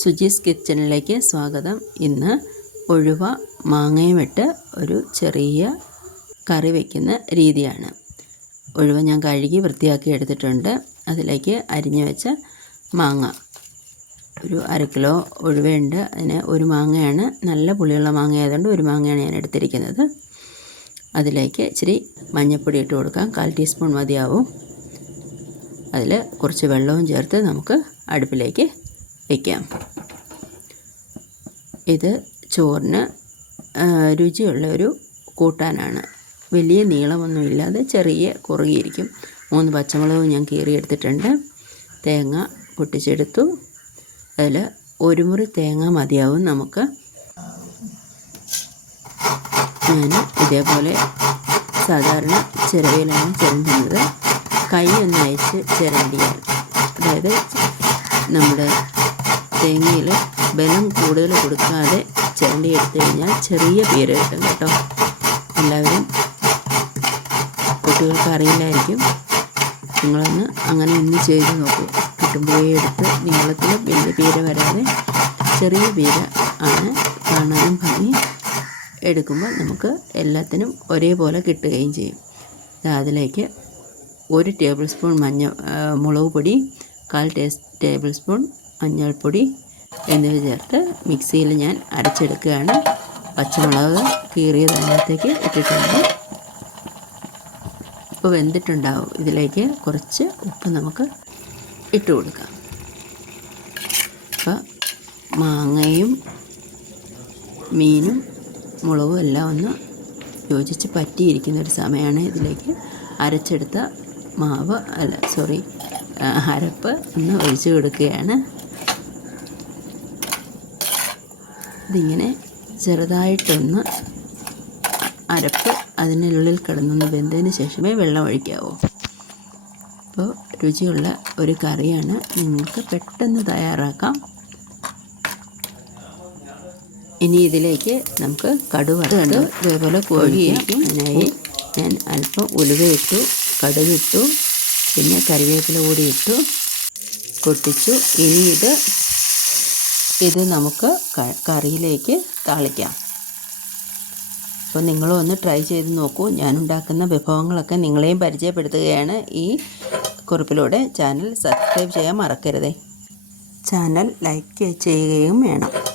സുജീസ് കിച്ചണിലേക്ക് സ്വാഗതം. ഇന്ന് ഒഴുവ മാങ്ങയും ഇട്ട് ഒരു ചെറിയ കറി വയ്ക്കുന്ന രീതിയാണ്. ഒഴുവ ഞാൻ കഴുകി വൃത്തിയാക്കി എടുത്തിട്ടുണ്ട്. അതിലേക്ക് അരിഞ്ഞു വെച്ച മാങ്ങ. ഒരു അര കിലോ ഒഴുവയുണ്ട് അതിന് ഒരു മാങ്ങയാണ് നല്ല പുളിയുള്ള മാങ്ങ ആയതുകൊണ്ട് ഒരു മാങ്ങയാണ് ഞാൻ എടുത്തിരിക്കുന്നത്. അതിലേക്ക് ഇച്ചിരി മഞ്ഞൾപ്പൊടി ഇട്ട് കൊടുക്കാം. കാൽ ടീസ്പൂൺ മതിയാവും. അതിൽ കുറച്ച് വെള്ളവും ചേർത്ത് നമുക്ക് അടുപ്പിലേക്ക് വയ്ക്കാം ഇത് ചോറിന് രുചിയുള്ള ഒരു കൂട്ടാനാണ്. വലിയ നീളമൊന്നുമില്ലാതെ ചെറിയ കുറുകിയിരിക്കും. മൂന്ന് പച്ചമുളകും ഞാൻ കീറിയെടുത്തിട്ടുണ്ട്. തേങ്ങ പൊട്ടിച്ചെടുത്തു. അതിൽ ഒരു മുറി തേങ്ങ മതിയാവും നമുക്ക്. ഞാൻ ഇതേപോലെ സാധാരണ ചിരവയിലാണ് ചിരണ്ടുന്നത്. കൈ ഒന്ന് അയച്ച് ചിരണ്ടിയാൽ. അതായത് നമ്മുടെ തേങ്ങയിൽ ബലം കൂടുതൽ കൊടുക്കാതെ ചിരണ്ടി എടുത്തു കഴിഞ്ഞാൽ ചെറിയ പേര് കിട്ടും കേട്ടോ. എല്ലാവരും കുട്ടികൾക്ക് അറിയില്ലായിരിക്കും. നിങ്ങളൊന്ന് അങ്ങനെ ഒന്ന് ചെയ്ത് നോക്കൂ. കിട്ടുമ്പോഴേ എടുത്ത് നീളത്തിൽ വലിയ പീര വരാതെ ചെറിയ പീര ആണ് കാണാനും ഭംഗി. എടുക്കുമ്പോൾ നമുക്ക് എല്ലാത്തിനും ഒരേപോലെ കിട്ടുകയും ചെയ്യും. അതിലേക്ക് ഒരു ടേബിൾ സ്പൂൺ മഞ്ഞ മുളക് പൊടി കാൽ ടേസ് ടേബിൾ സ്പൂൺ മഞ്ഞൾപ്പൊടി എന്നിവ ചേർത്ത് മിക്സിയിൽ ഞാൻ അരച്ചെടുക്കുകയാണ്. പച്ചമുളക് കീറിയത് അതിനകത്തേക്ക് ഇട്ടിട്ടുണ്ട്. ഇപ്പോൾ വെന്തിട്ടുണ്ടാവും. ഇതിലേക്ക് കുറച്ച് ഉപ്പ് നമുക്ക് ഇട്ട് കൊടുക്കാം. അപ്പോൾ മാങ്ങയും മീനും മുളകും എല്ലാം ഒന്ന് യോജിച്ച് പറ്റിയിരിക്കുന്ന ഒരു സമയമാണ് ഇതിലേക്ക് അരച്ചെടുത്ത മാവ് അല്ല സോറി അരപ്പ് ഒന്ന് ഒഴിച്ച് കൊടുക്കുകയാണ്. ഇതിങ്ങനെ ചെറുതായിട്ടൊന്ന് അരപ്പ് അതിനുള്ളിൽ കിടന്നൊന്ന് വെന്തതിന് ശേഷമേ വെള്ളം ഒഴിക്കാവൂ. അപ്പോൾ രുചിയുള്ള ഒരു കറിയാണ് നിങ്ങൾക്ക് പെട്ടെന്ന് തയ്യാറാക്കാം. ഇനി ഇതിലേക്ക് നമുക്ക് കടുവറുണ്ട് ഇതേപോലെ കോഴിയേക്കും അതിനായി ഞാൻ അല്പം ഉലുവയിട്ടു കടുകിട്ടു പിന്നെ കറിവേപ്പില കൂടി ഇട്ടു പൊട്ടിച്ചു ഇനി ഇത് ഇത് നമുക്ക് കറിയിലേക്ക് താളിക്കാം. അപ്പോൾ നിങ്ങളും ഒന്ന് ട്രൈ ചെയ്ത് നോക്കൂ. ഞാൻ ഉണ്ടാക്കുന്ന വിഭവങ്ങളൊക്കെ നിങ്ങളെയും പരിചയപ്പെടുത്തുകയാണ്. ഈ കുറിപ്പിലൂടെ ചാനൽ സബ്സ്ക്രൈബ് ചെയ്യാൻ മറക്കരുതേ. ചാനൽ ലൈക്ക് ചെയ്യുകയും വേണം.